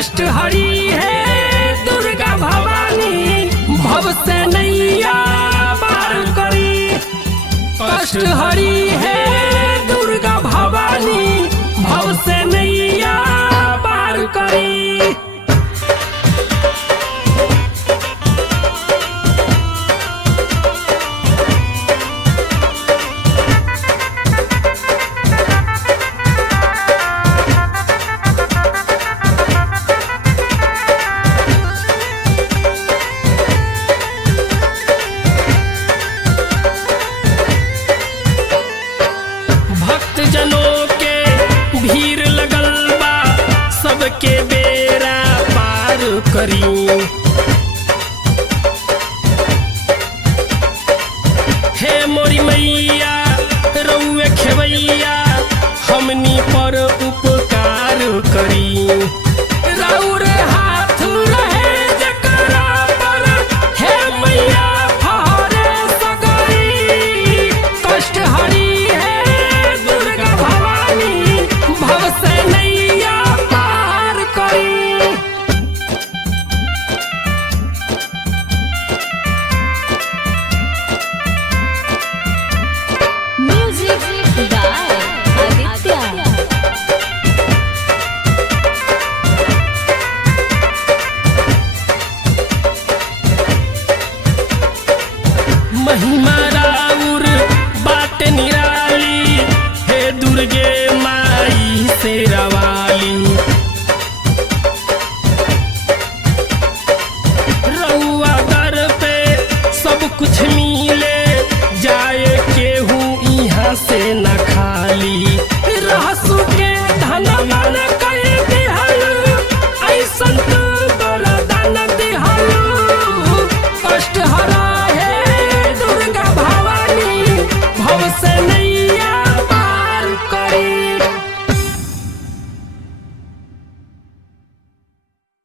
कष्ट हरी है दुर्गा भवानी, भव से नैया पार करी। कष्ट हरी है दुर्गा भवानी, भव से नैया पार करी। जनों के भीड़ लगल बा, सबके बेरा पार करी। हे मोरी मैया रउए खेवैया, हमनी पर उपकार करी। राउर हाथ रहे जकरा पर, हे मैया फहरे सगरी। कष्ट हरी भव से नैया पार करी। Music by Aditya. महिमा राउर बाट निराली, हे दुर्गे माई शेरावाली। रउआ दर पे सब कुछ मिले, जाए केहू यहाँ से न खाली।